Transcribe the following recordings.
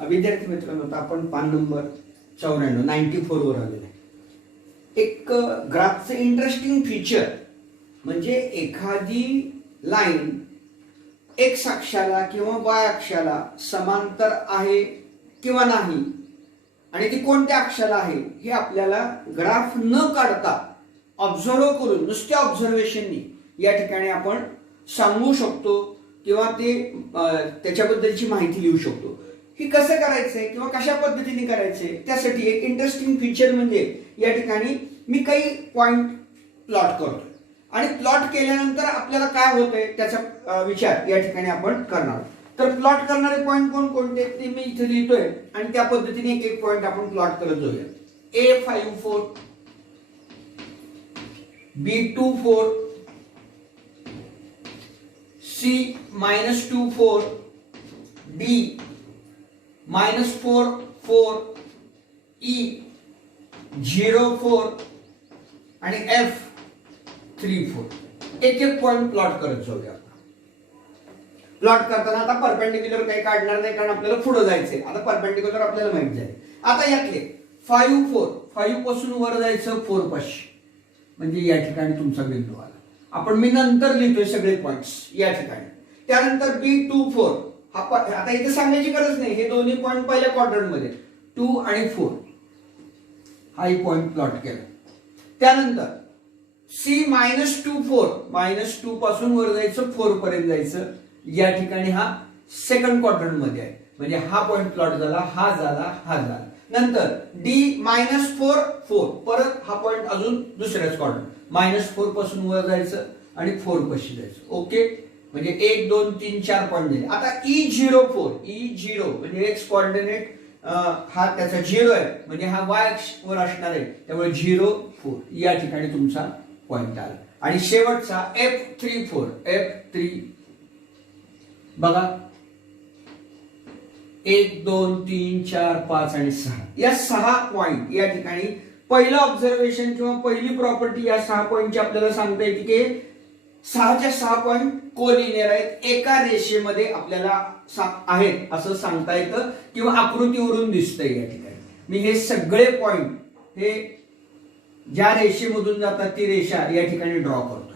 विद्यार्थी मित्रांनो, आता आपण पान नंबर 94 वर आलेलो आहे. एक ग्राफचं इंटरेस्टिंग फीचर म्हणजे एखादी लाईन एक्स अक्षाला किंवा वाय अक्षाला समांतर आहे किंवा नाही आणि ती कोणत्या अक्षाला आहे हे आपल्याला ग्राफ न काढता ऑब्झर्व करून नुसत्या ऑब्झर्वेशननी या ठिकाणी आपण सांगू शकतो किंवा ते त्याच्याबद्दलची माहिती लिहू शकतो. ही कसं करायचंय किंवा कशा पद्धतीने करायचंय त्यासाठी एक इंटरेस्टिंग फीचर म्हणजे या ठिकाणी मी काही पॉइंट प्लॉट करतोय आणि प्लॉट केल्यानंतर आपल्याला काय होतंय त्याचा विचार या ठिकाणी आपण करणार. तर प्लॉट करणारे पॉइंट कोणते ते मी इथे लिहितोय आणि त्या पद्धतीने एक एक पॉइंट आपण प्लॉट करत जाऊया. A54, B24, C-24, D -4, E-04 आणि F-34 एक एक पॉइंट प्लॉट करत जाऊया. प्लॉट करताना आता परपेंडिक्युलर काही काढणार नाही कारण आपल्याला पुढे जायचंय. आता परपेंडिक्युलर आपल्याला माहित झाले. आता यातले 5 पासून वर जायचं 4 पाशी म्हणजे या ठिकाणी तुमचा बिंदू आला. मी नंतर लिहितोय सगळे पॉइंट्स या ठिकाणी. त्यानंतर B24 आता इथे सांगण्याची गरज नाही, हे दोन्ही पॉइंट पहिल्या क्वाड्रंट मध्ये 2 आणि 4 हा एक पॉइंट प्लॉट केला. त्यानंतर C-24 पासून वर जायचं 4 पर्यंत जायचं. या ठिकाणी हा सेकंड क्वाड्रंट मध्ये आहे म्हणजे हा पॉइंट प्लॉट झाला, हा झाला. नंतर D-4 परत हा पॉइंट अजून दुसऱ्याच क्वाड्रंट -4 पासून वर जायचं आणि 4 पाशी जायचं. ओके, म्हणजे 1 2 3 4 पॉइंट झाले. आता E0 म्हणजे एक्स कोऑर्डिनेट हा त्याचा 0 आहे म्हणजे हा y वर असणार आहे त्यामुळे 0 4 या ठिकाणी तुमचा पॉइंट आला. आणि शेवटचा F3 बघा 1 2 3 4 5 आणि 6 या 6 पॉइंट या ठिकाणी पहिलं ऑब्झर्वेशन किंवा पहिली प्रॉपर्टी या 6 पॉइंटची आपल्याला सांगता येते की 6च्या 6 पॉइंट कोलिनियर आहेत, एका रेषेमध्ये आपल्याला आहेत असं सांगता येतं किंवा आकृतीवरून दिसतंय. या ठिकाणी मी हे सगळे पॉइंट हे ज्या रेषेमधून जातात ती रेषा या ठिकाणी ड्रॉ करतोय.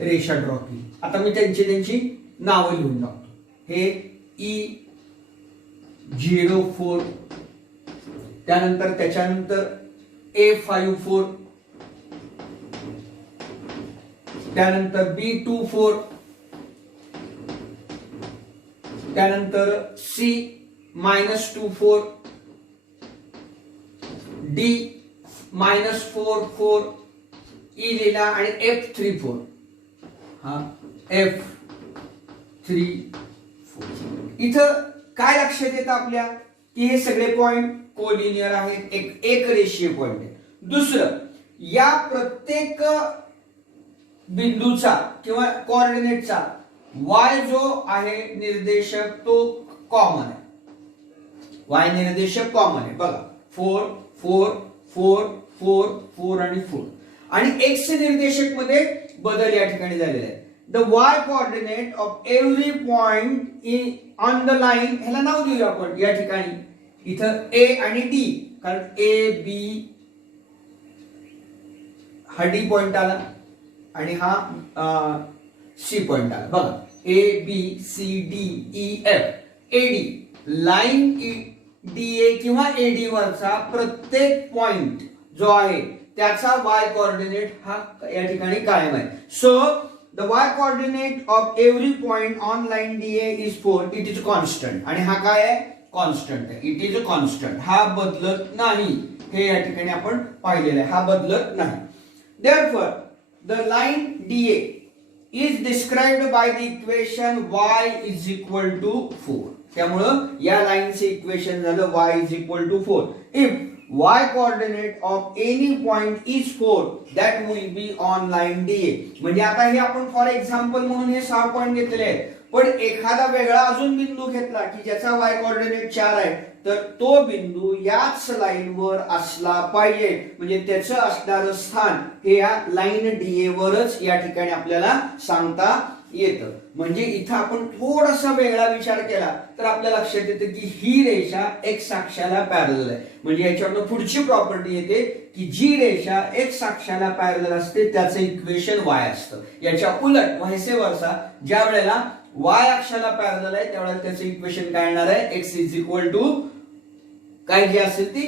रेषा ड्रॉ केली. आता मी त्यांची नावं लिहून टाकतो. हे E04, त्याच्यानंतर A54, त्यानंतर B24, त्यानंतर C-24, D-4 E लिहिला आणि F34 हा F34. इथं काय लक्षात येतं आपल्या की हे सगळे पॉइंट कोलिनियर आहेत, एक रेषीय पॉइंट आहे. दुसरं, या प्रत्येक बिंदूचा किंवा कोऑर्डिनेटचा y जो आहे निर्देशक तो कॉमन आहे. y निर्देशक कॉमन आहे बघा 4 4 4 4 4 आणि 4 आणि x निर्देशक मध्ये बदल या ठिकाणी झालेला आहे. The y coordinate of every point on the line ह्याला नाव देऊया आपण या ठिकाणी. इथं A आणि D कारण A B हा D पॉइंट आला आणि हा C पॉइंट आला बघा. A B C D E F AD line DA किंवा AD वरचा प्रत्येक पॉइंट जो आहे त्याचा y कोऑर्डिनेट हा या ठिकाणी कायम आहे. So the y coordinate of every point on line DA is 4. It is constant आणि हा काय आहे कॉन्स्टंट आहे. इट इज अ कॉन्स्टंट, हा बदलत नाही. हे या ठिकाणी आपण पाहिलेलं आहे, हा बदलत नाही. Therefore, the line DA is described by the equation y is equal to 4. त्यामुळं या लाईनचे इक्वेशन झालं y is equal to 4. If y coordinate of any point is 4, that will be on line DA. म्हणजे आता हे आपण for example म्हणून हे 6 पॉइंट घेतलेले आहेत. पण एखादा वेगळा अजून बिंदू घेतला की ज्याचा y कोऑर्डिनेट 4 आहे तर तो बिंदू याच लाईनवर असला पाहिजे, म्हणजे त्याचं असणारं स्थान हे या लाईन डीए वरच या ठिकाणी आपल्याला सांगता येतं. म्हणजे इथं आपण थोडासा वेगळा विचार केला तर आपल्या लक्षात येतं की ही रेषा एक्स अक्षाला पॅरलल आहे. म्हणजे याच्यावरनं पुढची प्रॉपर्टी येते की जी रेषा एक्स अक्षाला पॅरलल असते त्याचं इक्वेशन वाय असतं. याच्या उलट व्हायसे वर्सा, ज्या वेळेला वाय अक्षाला पॅरलल आहे त्यावेळेला त्याचं इक्वेशन काय येणार आहे, एक्स इज इक्वल टू काय जी असेल ती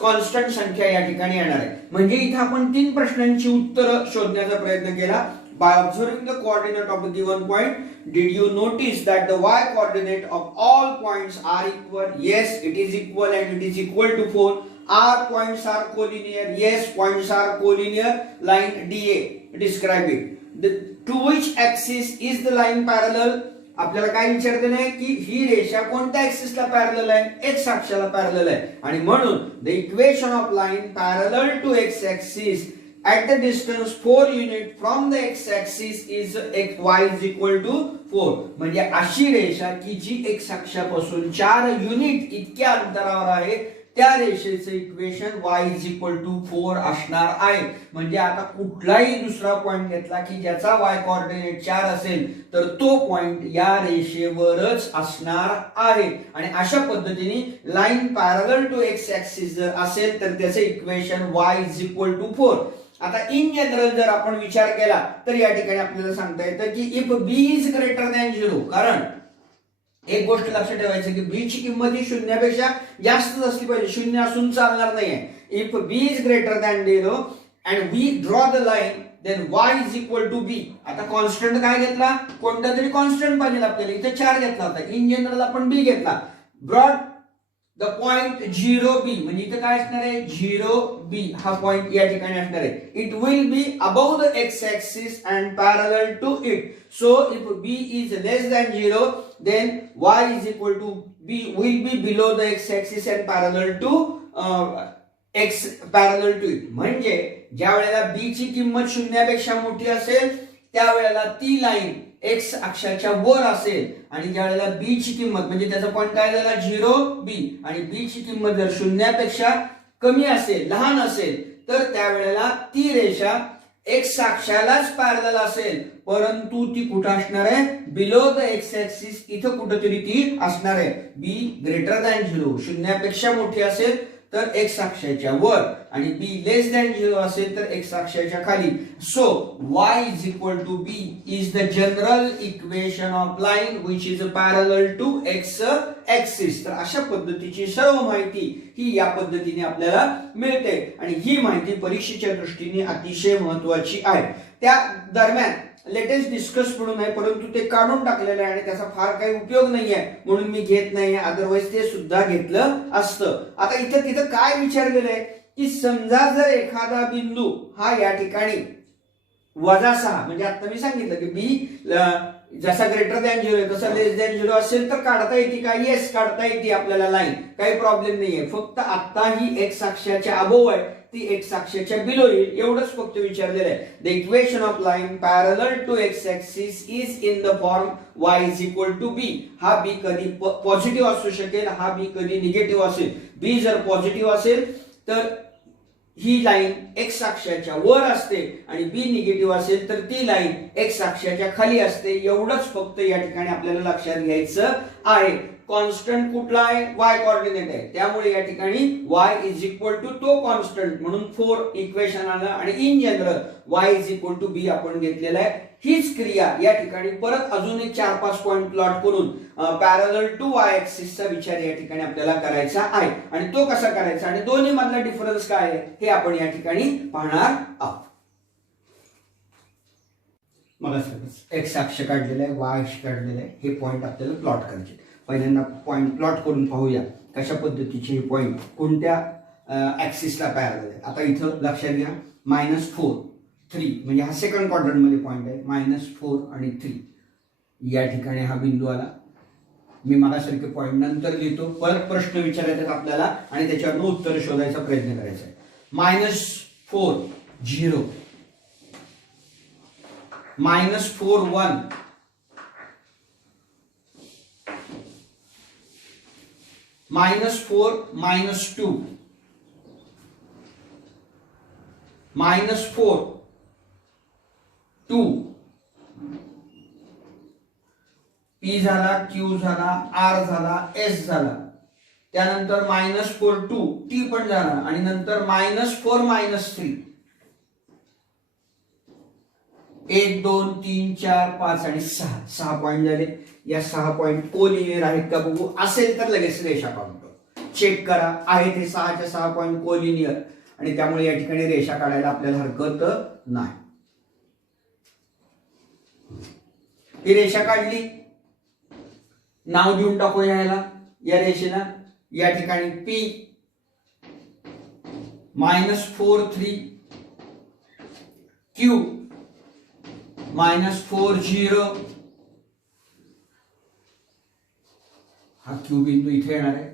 कॉन्स्टंट संख्या या ठिकाणी येणार आहे. म्हणजे इथे आपण 3 प्रश्नांची उत्तरं शोधण्याचा प्रयत्न केला. By observing the coordinate of the given point, did you notice that the y coordinate of all points are equal? Yes, it is equal and it is equal to 4. Are points are collinear? Yes, points are collinear. Line DA, describe it. To which axis is the line parallel? आपल्याला काय विचारते आहे की ही रेषा कोणत्या ऍक्सिसला parallel आहे, एक्स अक्षाला पॅरलल आहे. आणि म्हणून the equation of line parallel to x axis at the distance 4 unit from the x axis is y is equal to 4. म्हणजे अशी रेषा की जी x अक्षापासून 4 युनिट इतक्या अंतरावर आहे त्या रेषेचं equation y is equal to 4 असणार आहे. म्हणजे आता कुठलाही दुसरा पॉइंट घेतला की ज्याचा y कोऑर्डिनेट 4 असेल तर तो पॉइंट या रेषेवरच असणार आहे. आणि अशा पद्धतीने line parallel to x axis जर असेल तर त्याचं equation y is equal to 4. आता इन जनरल जर आपण विचार केला तर या ठिकाणी आपल्याला सांगता येतं की if B is greater than 0, कारण एक गोष्ट लक्षात ठेवायची की बी ची किंमत ही शून्यापेक्षा जास्त असली पाहिजे, शून्य असून चालणार नाहीये. If B is greater than 0 and we draw the line then y is equal to B. आता कॉन्स्टंट काय घेतला, कोणता तरी कॉन्स्टंट पाहिजे आपल्याला. इथे 4 घेतला होता, इन जनरल आपण बी घेतला. ब्रॉड द पॉइंट 0b, म्हणजे इथे काय असणार आहे 0b हा पॉइंट या ठिकाणी असणार आहे. It will be above the x axis and parallel to it. So if b is less than 0 then y is equal to b will be below the x axis and parallel to x parallel to it. म्हणजे ज्या वेळेला b ची किंमत शून्यापेक्षा मोठी असेल त्यावेळेला ती लाईन एक्स अक्षाच्या वर असेल आणि ज्या वेळेला बी ची किंमत म्हणजे त्याचा पॉइंट काय झाला 0b आणि बी ची किंमत जर शून्यापेक्षा कमी असेल, लहान असेल तर त्यावेळेला ती रेषा एक्स अक्षालाच पॅरलल असेल, परंतु ती कुठे असणार आहे, बिलो द एक्स ऍक्सिस इथं कुठेतरी ती असणार आहे. बी ग्रेटर दॅन 0 शून्यापेक्षा मोठी असेल तर एक्स अक्षाच्या वर आणि बी लेस दॅन 0 असेल तर एक्स अक्षाच्या खाली. So y is equal to b is the general equation of line which is parallel to x axis. तर अशा पद्धतीची सर्व माहिती ही या पद्धतीने आपल्याला मिळते आणि ही माहिती परीक्षेच्या दृष्टीने अतिशय महत्वाची आहे. त्या दरम्यान लेटेस्ट डिस्कस म्हणून आहे, परंतु ते काढून टाकलेलं आहे आणि त्याचा फार काही उपयोग नाहीये म्हणून मी घेत नाही, अदरवाईज ते सुद्धा घेतलं असतं. आता इथे तिथं काय विचारलेलं आहे की समजा जर एखादा बिंदू हा या ठिकाणी -6 म्हणजे आता मी सांगितलं की बी जसा ग्रेटर दॅन 0 आहे तसा लेस दॅन 0 असेल तर काढता येते का, येस काढता येते आपल्याला लाईन, काही प्रॉब्लेम नाहीये. फक्त आता ही एक्स अक्षाच्या अबोव आहे, ती एक्स अक्षाच्या बिलो येईल एवढंच फक्त विचारलेलं आहे. The equation of line parallel to x axis is in the form y is equal to B. हा बी कधी पॉझिटिव्ह असू शकेल, हा बी कधी निगेटिव्ह असेल. बी जर पॉझिटिव्ह असेल तर ही लाईन एक्स अक्षाच्या वर असते आणि बी निगेटिव्ह असेल तर ती लाईन एक्स अक्षाच्या खाली असते. एवढंच फक्त या ठिकाणी आपल्याला लक्षात घ्यायचं आहे. कॉन्स्टंट कुठला आहे, y कोऑर्डिनेट आहे, त्यामुळे या ठिकाणी y इज इक्वल टू तो कॉन्स्टंट म्हणून 4 इक्वेशन आलं आणि in general y is equal to B आपण घेतलेला आहे. हीच क्रिया या ठिकाणी परत अजून एक 4-5 पॉइंट प्लॉट करून पॅरलल टू y ऍक्सिसचा विचार या ठिकाणी आपल्याला करायचा आहे आणि तो कसा करायचा आणि दोन्ही मधला डिफरन्स काय आहे हे आपण या ठिकाणी पाहणार आहोत. मला एक्स अक्ष काढलेलं आहे, y अक्ष काढलेलं आहे, हे पॉइंट आपल्याला प्लॉट करायचे. पहिल्यांदा पॉइंट प्लॉट करून पाहूया कशा पद्धतीचे हे पॉइंट कोणत्या ऍक्सिसला पॅरलल आहे. आता इथं लक्षात घ्या -4 3 म्हणजे हा सेकंड क्वाड्रंट मध्ये पॉइंट आहे. -4 आणि 3 या ठिकाणी हा बिंदू आला. मी मागासारखे पॉइंट नंतर लिहितो, परत प्रश्न विचारायचे आपल्याला आणि त्याच्यावर उत्तर शोधायचा प्रयत्न करायचा आहे. -4 0 -4 1 -4 -4 -2 -4 2 P झाला, Q झाला, R झाला, S झाला, त्यानंतर -4 2 T पण झाला आणि नंतर -4 -3 1 2 3 4 5 आणि 6 पॉइंट झाले. या 6 पॉइंट कोलिनियर आहेत का बघू. असेल तर लगेच रेषा काढतो. चेक करा आहेत हे 6च्या 6 पॉइंट कोलिनियर आणि त्यामुळे या ठिकाणी रेषा काढायला आपल्याला हरकत नाही. ही रेषा काढली, नाव देऊन टाकू याला, या रेषेला. या ठिकाणी P -4 3 Q -4 0 हा Q बिंदू इथे येणार आहे.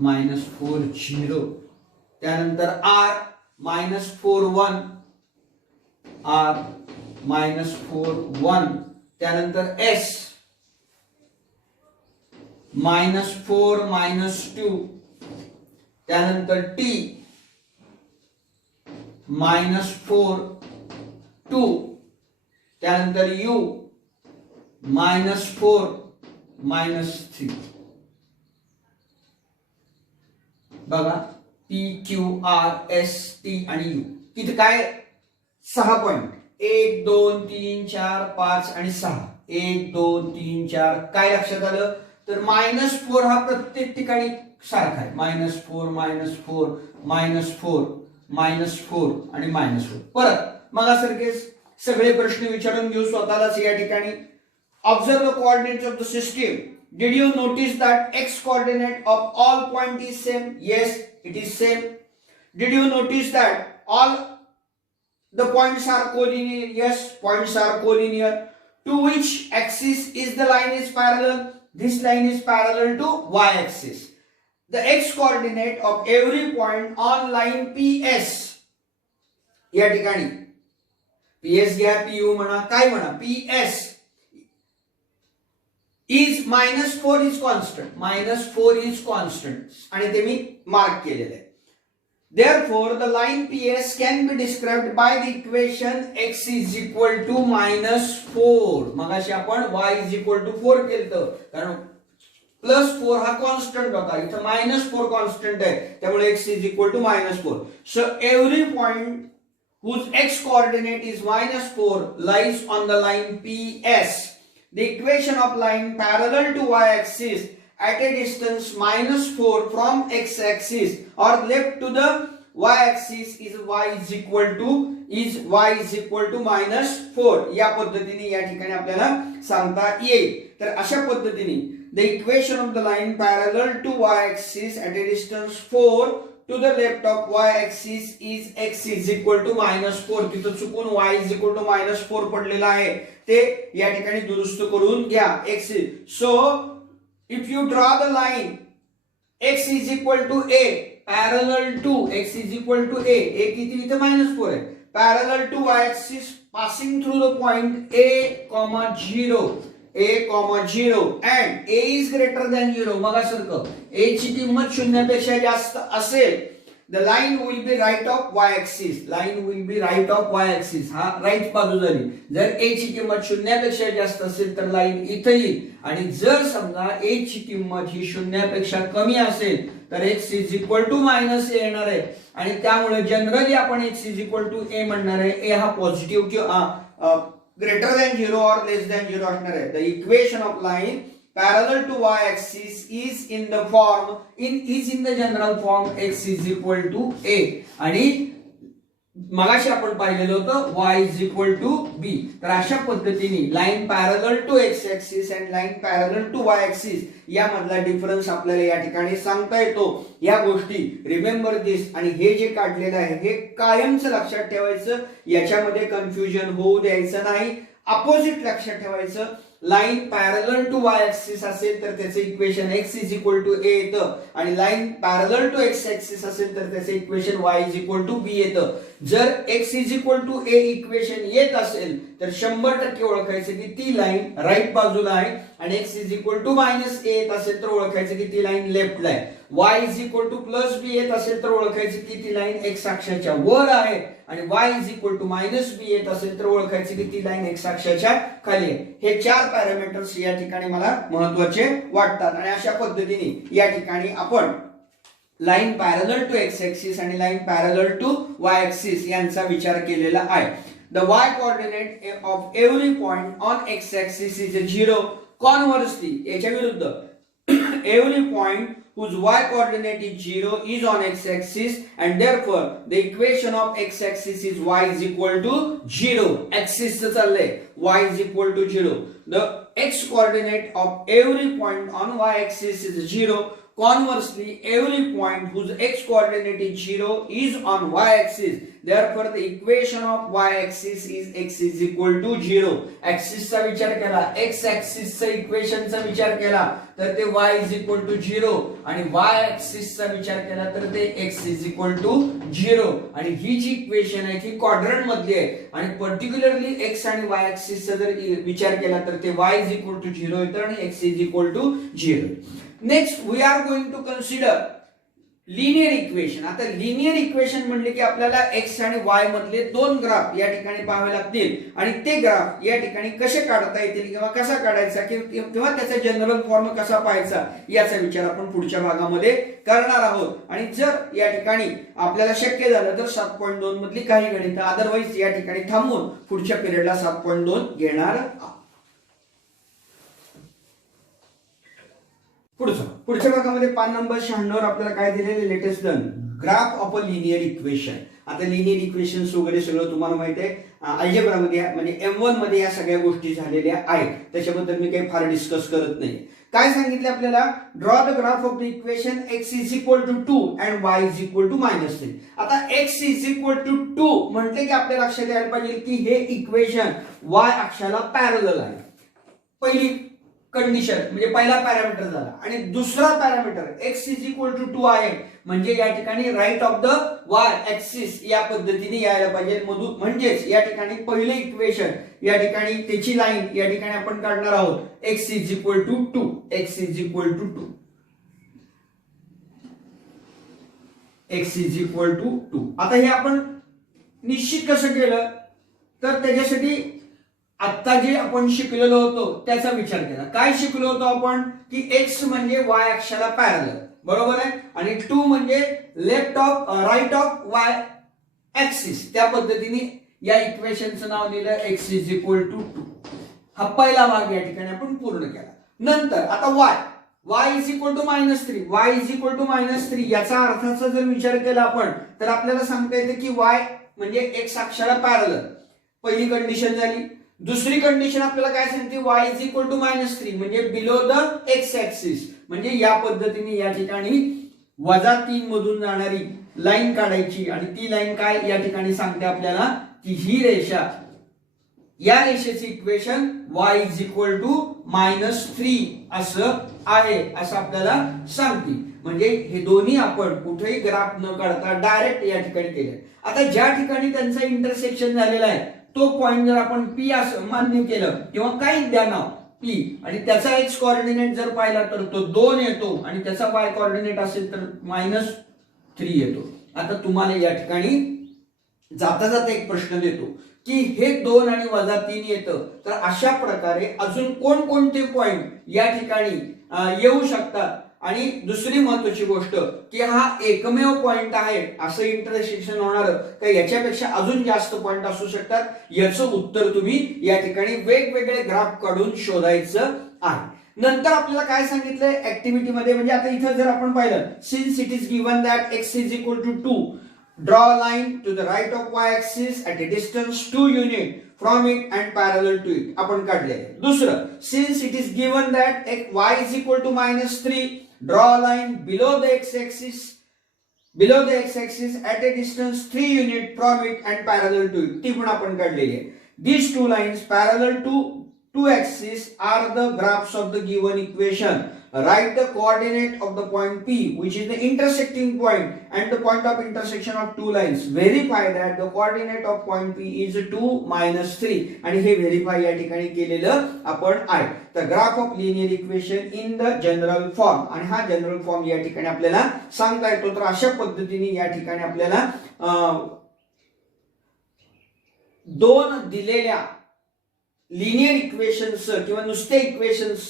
-4 0 त्यानंतर R -4 1 R -4 1 त्यानंतर S -4 -2 त्यानंतर T -4 2 त्यानंतर U -4 -3. बघा P Q R S T आणि U. इथे काय 6 पॉइंट 1 2 3 4 5 आणि 6 1 2 3 4. काय लक्षात आलं तर -4 हा प्रत्येक ठिकाणी सारखा आहे. -4 -4 -4 -4 आणि -4. परत मगासारखेच सगळे प्रश्न विचारून घेऊ स्वतःलाच या ठिकाणी. Observe the coordinates of the system. Did you notice that x coordinate of all point is same? Yes, it is same. Did you notice that all the points are collinear? Yes, points are collinear. To which axis is the line is parallel? This line is parallel to y-axis. The x coordinate of every point on line PS. या ठिकाणी PS घ्या, PU म्हणा, काय म्हणा, PS is -4 is constant. -4 is constant आणि ते मी mark केलेले आहे. Therefore, the line PS can be described by the equation x is equal to -4. मगाशी आपण y is equal to 4 केलं कारण +4 हा कॉन्स्टंट होता. इथं -4 कॉन्स्टंट आहे त्यामुळे x is equal to -4. So every point whose x coordinate is -4 lies on the line PS. The equation of line parallel to y-axis at a distance -4 from x-axis or left to the y-axis is y is equal to -4. या पद्धतीने या ठिकाणी आपल्याला सांगता येईल. तर अशा पद्धतीने the equation of the line parallel to y-axis at a distance 4 to the left of y-axis is x is equal to -4. तिथं चुकून y is equal to -4 पडलेला आहे ते या ठिकाणी दुरुस्त करून घ्या. x so if you draw the line x is equal to a parallel to x is equal to a किती इथे -4 आहे parallel to y-axis passing through the point a, 0 and a is greater than 0. मगासारखं a ची किंमत 0 पेक्षा जास्त असेल the line will be right of y-axis. line will be right of y-axis. हा right बाजू झाली. जर a ची किंमत 0 पेक्षा जास्त असेल तर लाईन इथे येईल आणि जर समजा a ची किंमत ही 0 पेक्षा कमी असेल तर x is equal to -a येणार आहे आणि त्यामुळे जनरली आपण x is equal to a म्हणणार आहे. a हा पॉझिटिव्ह किंवा greater than 0 or less than 0 असणार आहे. The equation of line parallel to y-axis is in the general form x is equal to a आणि मगाशी आपण पाहिलेलं होतं y is equal to b. तर अशा पद्धतीने line parallel to x axis and line parallel to y axis यामधला difference आपल्याला या ठिकाणी सांगता येतो. या गोष्टी रिमेंबर दिस आणि हे जे काढलेलं आहे हे कायमच लक्षात ठेवायचं. याच्यामध्ये कन्फ्युजन होऊ द्यायचं नाही. अपोजिट लक्षात ठेवायचं. Line parallel to y axis असेल तर त्याचे equation x is equal to a येतं आणि line parallel to x axis असेल तर त्याचे equation y is equal to b येतं. जर x is equal to a equation येत असेल तर 100% ओळखायचं की ती लाईन राईट बाजूला आहे आणि x is equal to minus a येत असेल तर ओळखायचं की ती लाईन लेफ्टला आहे. y is equal two plus b येत असेल तर ओळखायचं की ती लाईन x अक्षाच्या वर आहे आणि y is equal to minus b येत असेल तर ओळखायचं की ती लाईन x अक्षाच्या खाली आहे. हे 4 पॅरामीटर्स या ठिकाणी मला महत्त्वाचे वाटतात आणि अशा पद्धतीने या ठिकाणी आपण line parallel to x axis आणि line parallel to y axis यांचा विचार केलेला आहे. The y coordinate of every point on x axis is 0. Conversely, याच्या विरुद्ध every point whose y coordinate is 0 is on x axis and therefore the equation of x axis is y is equal to 0. Axis च चाललंय y is equal to 0. The x coordinate of every point on y axis is 0. Conversely, every point whose x coordinate is 0 is on y axis. Therefore, the equation of y axis is x is equal to 0. Axis चा विचार केला, x axis चा equation चा विचार केला तर ते y is equal to 0 आणि y axis चा विचार केला तर ते x is equal to 0 आणि ही जी इक्वेशन आहे ती क्वाड्रंट मधली आहे आणि पर्टिक्युलरली x आणि y axis चा जर विचार केला तर ते y is equal to 0 येतं आणि x is equal to 0. Next, we are going to consider linear equation. आता लिनियर इक्वेशन म्हणले की आपल्याला x आणि y मधले दोन ग्राफ या ठिकाणी पाहावे लागतील आणि ते ग्राफ या ठिकाणी कसे काढता येतील किंवा कसा काढायचा किंवा त्याचा जनरल फॉर्म कसा पाहायचा याचा विचार आपण पुढच्या भागामध्ये करणार आहोत. आणि जर या ठिकाणी आपल्याला शक्य झालं तर 7.2 मधली काही गणित, अदरवाईज या ठिकाणी थांबून पुढच्या पिरियडला 7.2 घेणार आहोत. पुढच्या भागामध्ये पान नंबर 96 वर आपल्याला काय दिलेले latest done graph of a linear equation. आता लिनियर इक्वेशन्स वगैरे सगळं तुम्हाला माहिती आहे अल्जेब्रा मध्ये म्हणजे M1 मध्ये या सगळ्या गोष्टी झालेल्या आहेत, त्याच्याबद्दल मी काही फार डिस्कस करत नाही. काय सांगितले आपल्याला, draw the graph of the equation x is equal to 2 and y is equal to -3. आता x इज इक्वल टू 2 म्हटले की आपल्या लक्षात यायला पाहिजे की हे इक्वेशन y अक्षाला पॅरलल आहे. पहिली कंडिशन म्हणजे पहिला पॅरामीटर झाला आणि दुसरा parameter x is equal to 2 आहे म्हणजे या ठिकाणी right of the y axis या पद्धतीने यायला पाहिजे. म्हणजेच या ठिकाणी पहिले इक्वेशन या ठिकाणी त्याची लाईन या ठिकाणी आपण काढणार आहोत x is equal to 2, x is equal to 2, x is equal to 2. आता हे आपण निश्चित कसं केलं तर त्याच्यासाठी आता जे आपण शिकलेलो होतो त्याचा विचार केला. काय शिकलो होतो आपण की x म्हणजे y अक्षाला पॅरलल, बरोबर आहे, आणि 2 म्हणजे राईट ऑफ y ऍक्सिस. त्या पद्धतीने या इक्वेशनचं नाव दिलं x इज इक्वल टू 2. हा पहिला भाग या ठिकाणी आपण पूर्ण केला. नंतर आता y is equal to -3, y is equal to -3 याचा अर्थाचा जर विचार केला आपण तर आपल्याला सांगता येते की y म्हणजे x अक्षाला पॅरलल. पहिली कंडिशन झाली. दुसरी कंडिशन आपल्याला काय सांगते, y इज इक्वल टू -3 म्हणजे बिलो द x ऍक्सिस. म्हणजे या पद्धतीने या ठिकाणी -3 मधून जाणारी लाईन काढायची आणि ती लाईन काय या ठिकाणी सांगते आपल्याला की ही रेषा, या रेषेचे equation y is equal to -3 असं आहे असं आपल्याला सांगते. म्हणजे हे दोन्ही आपण कुठेही ग्राफ न काढता डायरेक्ट या ठिकाणी केले. आता ज्या ठिकाणी त्यांचा इंटरसेक्शन झालेला आहे तो पॉइंट जर आपण P असं मान्य केलं किंवा काही द्या नाव P आणि त्याचा x कोऑर्डिनेट जर पाहिला तर तो 2 येतो आणि त्याचा y कोऑर्डिनेट असेल तर -3 येतो. आता तुम्हाला या ठिकाणी जाता जाता एक प्रश्न देतो की हे 2 आणि -3 येतं तर अशा प्रकारे अजून कोणकोणते पॉइंट या ठिकाणी येऊ शकतात. आणि दुसरी महत्त्वाची गोष्ट की हा एकमेव पॉइंट आहे असं इंटरसेक्शन होणार का याच्यापेक्षा अजून जास्त पॉइंट असू शकतात, याचं उत्तर तुम्ही या ठिकाणी वेगवेगळे ग्राफ काढून शोधायचं आहे. नंतर आपल्याला काय सांगितलंय ऍक्टिव्हिटी मध्ये, म्हणजे आता इथं जर आपण पाहिलं since it is given that x is equal to 2 draw a line to the right of y axis at a distance 2 unit from it and parallel to it. आपण काढले. दुसरं, since it is given that y is equal to -3 draw a line below the x axis at a distance 3 unit from it and parallel to it. ती पण आपण काढलेली आहे. These two lines parallel to two axes are the graphs of the given equation. Write the coordinate of the point P, which is the intersecting point, and the point of intersection of two lines. Verify that the coordinate of point P is 2 minus 3. आणि हे verify या ठिकाणी केलेलं आपण आहे. The graph of linear equation in the general form, आणि हा general form या ठिकाणी आपल्याला सांगता येतो. तर अशा पद्धतीने या ठिकाणी आपल्याला दोन दिलेल्या लिनियर इक्वेशन्स किंवा नुसते इक्वेशन्स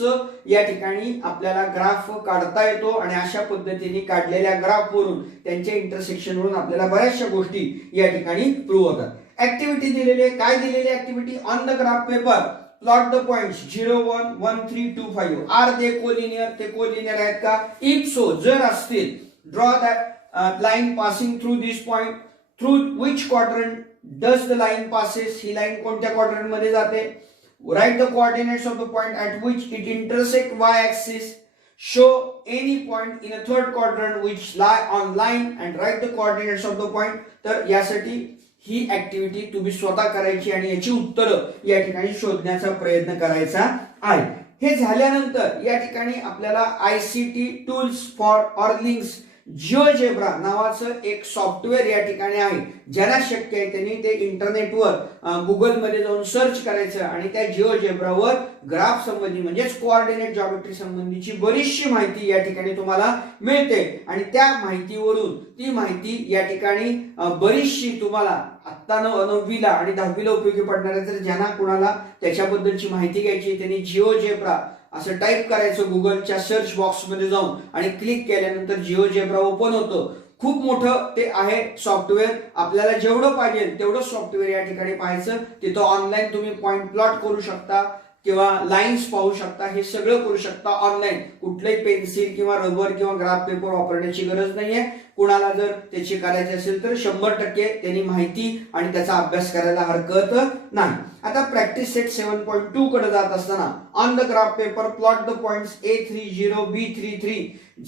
या ठिकाणी आपल्याला ग्राफ काढता येतो आणि अशा पद्धतीने काढलेल्या ग्राफ वरून त्यांच्या इंटरसेक्शन वरून आपल्याला बऱ्याचशा गोष्टी या ठिकाणी प्रूव्ह होतात. ऍक्टिव्हिटी दिलेली आहे. काय दिलेली activity? On the graph paper plot the points 0 1 1 3 2 5. Are they collinear? ते कोलिनियर आहेत का? इफ सो, जर असतील, draw that line passing through this point. Through which quadrant does the line passes? He line कोणत्या क्वाड्रंट मध्ये जाते? Write the coordinates of the point at which it intersect y-axis. Show any point in a third quadrant which lie on line and write the coordinates of the point. तर यासाठी ही activity तुम्ही स्वतः करायची आणि याची उत्तरं या ठिकाणी शोधण्याचा प्रयत्न करायचा आहे. हे झाल्यानंतर या ठिकाणी आपल्याला ICT टूल्स फॉर ऑर्लिंग्स जिओजेब्रा नावाचं एक सॉफ्टवेअर या ठिकाणी आहे. ज्यांना शक्य आहे त्यांनी ते इंटरनेटवर गुगलमध्ये जाऊन सर्च करायचं आणि त्या जिओजेब्रावर ग्राफ संबंधी म्हणजेच कोऑर्डिनेट जॉमेट्री संबंधीची बरीचशी माहिती या ठिकाणी तुम्हाला मिळते आणि त्या माहितीवरून ती माहिती या ठिकाणी बरीचशी तुम्हाला आत्ता 9वीला आणि 10वीला उपयोगी पडणार आहे. तर ज्यांना कुणाला त्याच्याबद्दलची माहिती घ्यायची त्यांनी जिओजेब्रा असं टाईप करायचं गुगलच्या सर्च बॉक्स मध्ये जाऊन आणि क्लिक केल्यानंतर जिओजेब्रा ओपन होतं. खूप मोठं ते आहे सॉफ्टवेअर. आपल्याला जेवढं पाहिजे तेवढं सॉफ्टवेअर या ठिकाणी पाहायचं. तिथं ऑनलाईन तुम्ही पॉइंट प्लॉट करू शकता किंवा लाईन्स पाहू शकता. हे सगळं करू शकता ऑनलाईन. कुठलंही पेन्सिल किंवा रबर किंवा ग्राफ पेपर वापरण्याची गरज नाहीये. कुणाला जर त्याची करायची असेल तर 100% त्यांनी माहिती आणि त्याचा अभ्यास करायला हरकत नाही. आता प्रॅक्टिस सेट 7.2 कडे जात असताना on the graph paper plot the points A30 B33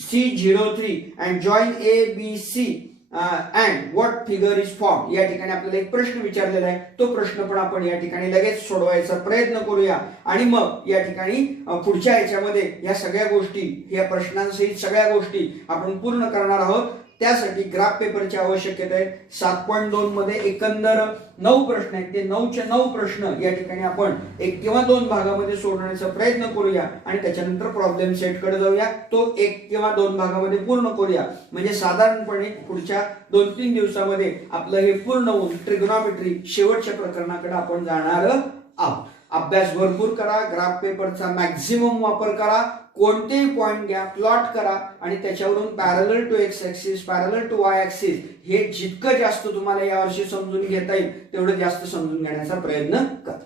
C03 and join ABC and what figure is form. या ठिकाणी आपल्याला एक प्रश्न विचारलेला आहे. तो प्रश्न पण आपण या ठिकाणी लगेच सोडवायचा प्रयत्न करूया आणि मग या ठिकाणी पुढच्या याच्यामध्ये या सगळ्या गोष्टी, या प्रश्नांसहित सगळ्या गोष्टी आपण पूर्ण करणार आहोत. त्यासाठी ग्राफ पेपरची आवश्यकता आहे. 7.2 मध्ये एकंदर 9 प्रश्न आहेत. ते 9चे 9 प्रश्न या ठिकाणी आपण 1 किंवा 2 भागामध्ये सोडवण्याचा प्रयत्न करूया आणि त्याच्यानंतर प्रॉब्लेम सेट कडे जाऊया. तो 1 किंवा 2 भागामध्ये पूर्ण करूया. म्हणजे साधारणपणे पुढच्या 2-3 दिवसामध्ये आपलं हे पूर्ण होऊन ट्रिग्नॉमेट्री शेवटच्या प्रकरणाकडे आपण जाणार आहोत. अभ्यास भरपूर करा. ग्राफ पेपरचा मॅक्झिमम वापर करा. कोणतेही पॉइंट घ्या, प्लॉट करा आणि त्याच्यावरून parallel to x axis, parallel to y axis हे जितकं जास्त तुम्हाला यावर्षी समजून घेता येईल तेवढं जास्त समजून घेण्याचा प्रयत्न करा.